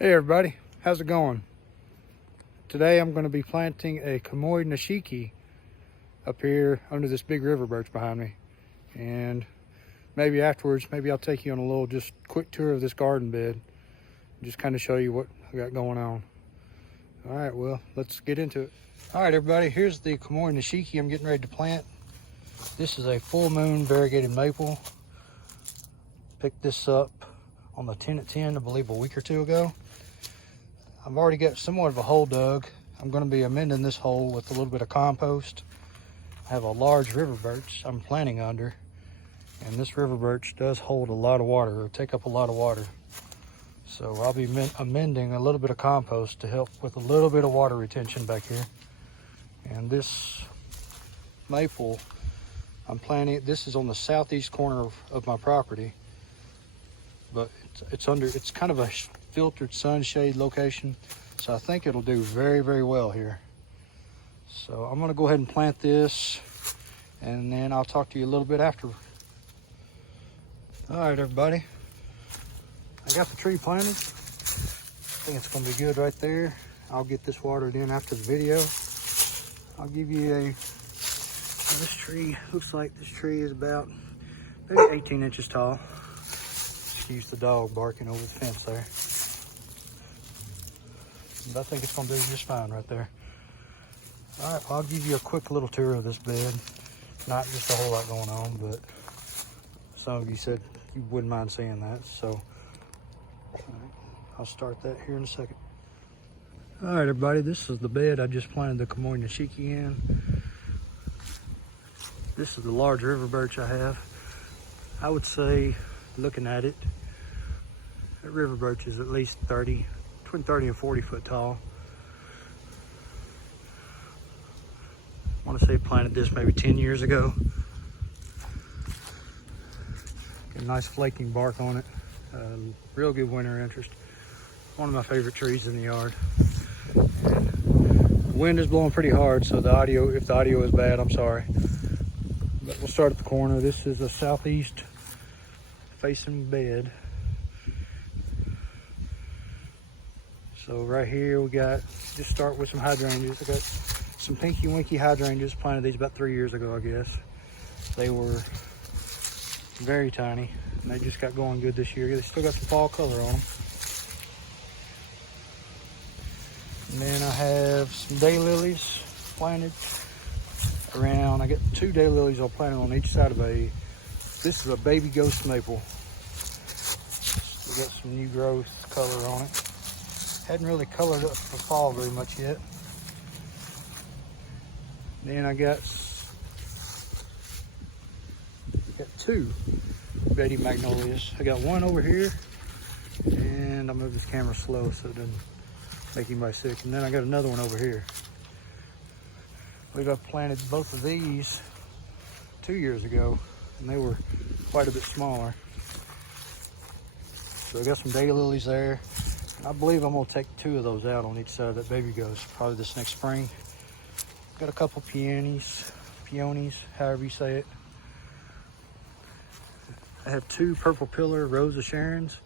Hey everybody, how's it going? Today I'm going to be planting a Kumoi nishiki up here under this big river birch behind me. And maybe afterwards, maybe I'll take you on a little just quick tour of this garden bed. Just kind of show you what I got going on. All right, well, let's get into it. All right everybody, here's the Kumoi nishiki I'm getting ready to plant. This is a full moon variegated maple. Picked this up on the 10 at 10, I believe a week or two ago. I've already got somewhat of a hole dug. I'm going to be amending this hole with a little bit of compost. I have a large river birch I'm planting under, and this river birch does hold a lot of water, or take up a lot of water. So I'll be amending a little bit of compost to help with a little bit of water retention back here. And this maple, I'm planting, this is on the southeast corner of my property, but it's kind of a filtered sunshade location, so I think it'll do very, very well here. So I'm going to go ahead and plant this, and then I'll talk to you a little bit after. All right everybody, I got the tree planted. I think it's going to be good right there. I'll get this watered in after the video. I'll give you this tree looks like this tree is about maybe 18 inches tall. Excuse the dog barking over the fence there. But I think it's gonna do just fine right there. All right, well, I'll give you a quick little tour of this bed. Not just a whole lot going on, but some of you said you wouldn't mind seeing that. So all right, I'll start that here in a second. All right, everybody, this is the bed I just planted the Kumoi nishiki in. This is the large river birch I have. I would say, looking at it, that river birch is at least between 30 and 40 foot tall. I want to say planted this maybe 10 years ago. Got a nice flaking bark on it. Real good winter interest. One of my favorite trees in the yard. And the wind is blowing pretty hard, so the audio, if the audio is bad, I'm sorry. But we'll start at the corner. This is a southeast facing bed. So right here we got, just start with some hydrangeas. I got some pinky winky hydrangeas, planted these about 3 years ago, I guess. They were very tiny, and they just got going good this year. They still got some fall color on them. And then I have some daylilies planted around. I got 2 daylilies I'll plant on each side of this is a baby ghost maple. We got some new growth color on it. Hadn't really colored up for fall very much yet. Then I got 2 Betty magnolias. I got one over here, and I'll move this camera slow so it doesn't make anybody sick. And then I got another one over here. We've planted both of these 2 years ago, and they were quite a bit smaller. So I got some daylilies there. I believe I'm gonna take 2 of those out on each side of that baby ghost, probably this next spring. Got a couple peonies, however you say it. I have 2 purple pillar Rosa Sharons.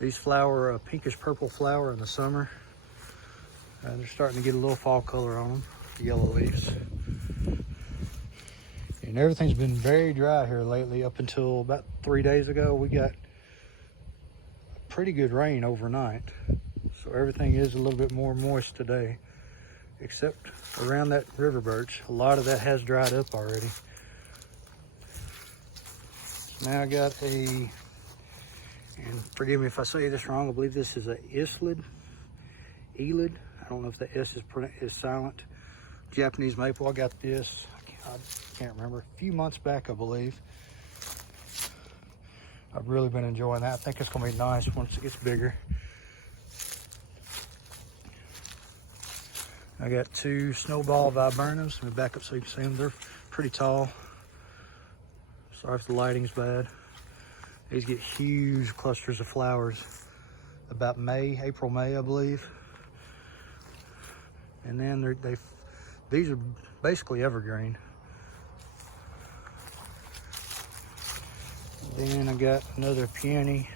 These flower a pinkish purple flower in the summer. They're starting to get a little fall color on them, the yellow leaves. And everything's been very dry here lately. Up until about 3 days ago, we got pretty good rain overnight. So everything is a little bit more moist today, except around that river birch. A lot of that has dried up already. So now I got and forgive me if I say this wrong, I believe this is a Elid. I don't know if the S is silent. Japanese maple. I got this, I can't remember, a few months back, I believe. I've really been enjoying that. I think it's gonna be nice once it gets bigger. I got 2 snowball viburnums. Let me back up so you can see them. They're pretty tall. Sorry if the lighting's bad. These get huge clusters of flowers about April, May, I believe. And then these are basically evergreen. Then I got another peony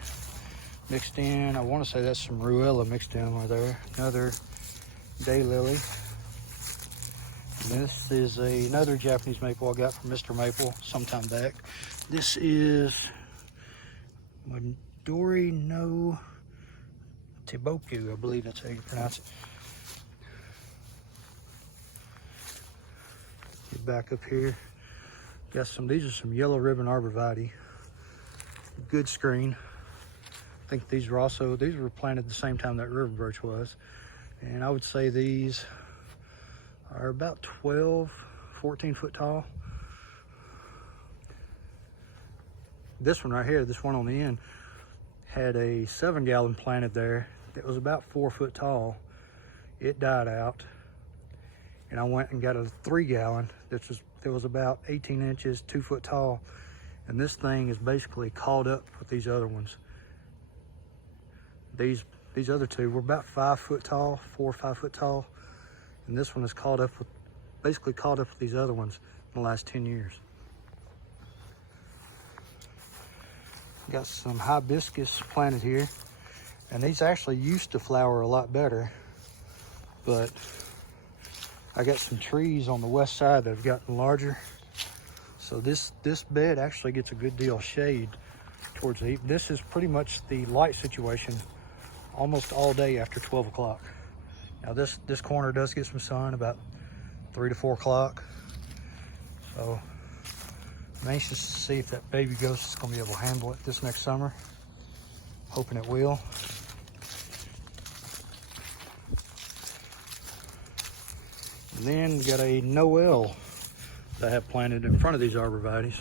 mixed in. I want to say that's some ruella mixed in right there. Another daylily. And this is another Japanese maple I got from MrMaple sometime back. This is Midori no Teboku, I believe that's how you pronounce it. Get back up here. Got some, these are some yellow ribbon arborvitae. Good screen. I think these were planted the same time that river birch was. And I would say these are about 12, 14 foot tall. This one right here, this one on the end, had a 7-gallon planted there that was about 4 foot tall. It died out, and I went and got a 3-gallon that was about 18 inches, 2 foot tall. And this thing is basically caught up with these other ones. These other two were about 5 foot tall, 4 or 5 foot tall. And this one is basically caught up with these other ones in the last 10 years. Got some hibiscus planted here. And these actually used to flower a lot better. But I got some trees on the west side that have gotten larger. So this bed actually gets a good deal of shade towards the evening. This is pretty much the light situation almost all day after 12 o'clock. Now this corner does get some sun about 3 to 4 o'clock. So I'm anxious to see if that baby ghost is going to be able to handle it this next summer. Hoping it will. And then we got a Noel that I have planted in front of these arborvitaes.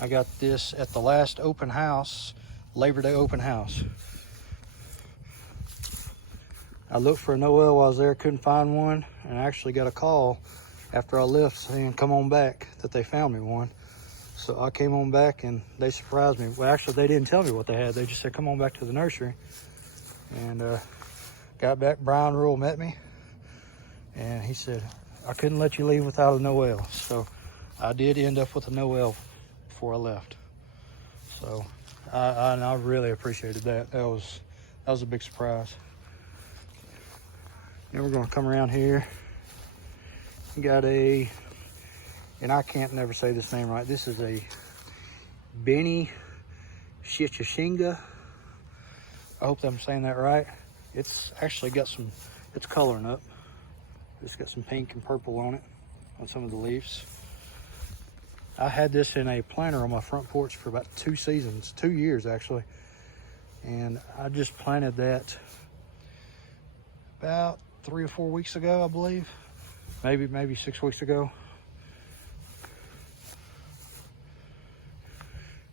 I got this at the last open house, Labor Day open house. I looked for a Noel while I was there, couldn't find one, and I actually got a call after I left saying, come on back, that they found me one. So I came on back and they surprised me. Well, actually, they didn't tell me what they had. They just said, come on back to the nursery. And got back, Brian Rule met me, and he said, I couldn't let you leave without a Noel. So I did end up with a Noel before I left. So I really appreciated that. That was a big surprise. Then we're gonna come around here. We got and I can't never say this name right. This is a Beni Shichishinga. I hope I'm saying that right. It's actually got it's coloring up. It's got some pink and purple on it, on some of the leaves. I had this in a planter on my front porch for about 2 seasons, 2 years actually. And I just planted that about 3 or 4 weeks ago, I believe. Maybe 6 weeks ago.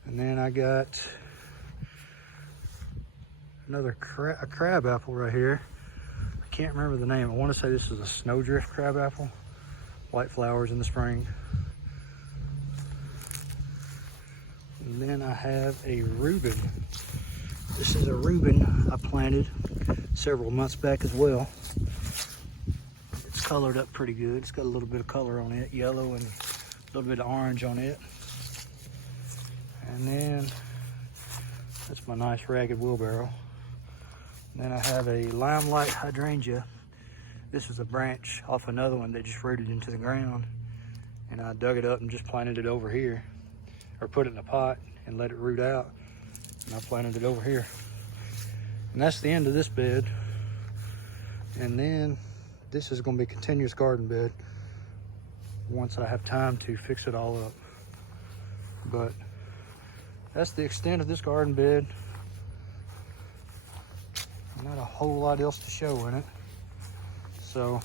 And then I got a crab apple right here. I can't remember the name. I want to say this is a snowdrift crab apple. White flowers in the spring. And then I have a Reuben. This is a Reuben I planted several months back as well. It's colored up pretty good. It's got a little bit of color on it, yellow and a little bit of orange on it. And then that's my nice ragged wheelbarrow. And then I have a limelight hydrangea. This is a branch off another one that just rooted into the ground. And I dug it up and just planted it over here. Or put it in a pot and let it root out. And I planted it over here. And that's the end of this bed. And then this is going to be a continuous garden bed once I have time to fix it all up. But that's the extent of this garden bed. Not a whole lot else to show in it. So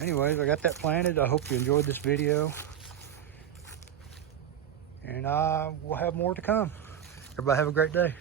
anyways, I got that planted. I hope you enjoyed this video. And I will have more to come. Everybody have a great day.